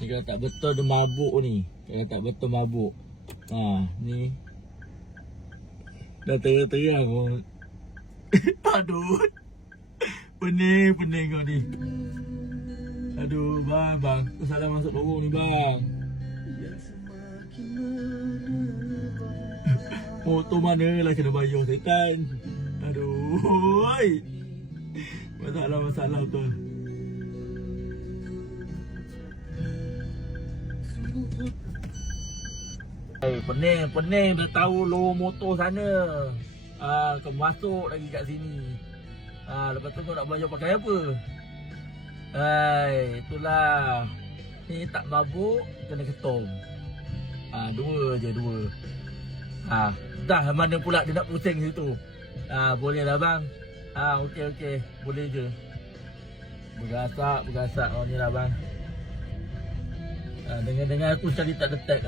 Ni kalau tak betul dia mabuk ni. Kalau tak betul mabuk. Ni. Dah terang-terang pun. Aduh. Pening kau ni. Aduh bang. Aku salah masuk lorong ni bang. Motor mana lah kena bayar setan. Aduh. Masalah betul. Pening dah tahu lorong motor sana. Kau masuk lagi kat sini. Lepas tu kau nak bayar pakai apa? Itulah. Ni tak mabuk kena ketom. Dua. Dah mana pula dia nak pusing situ. Boleh lah bang. Okey. Boleh je. Bergasak. Oh ni lah bang. Dengar aku sekali tak detect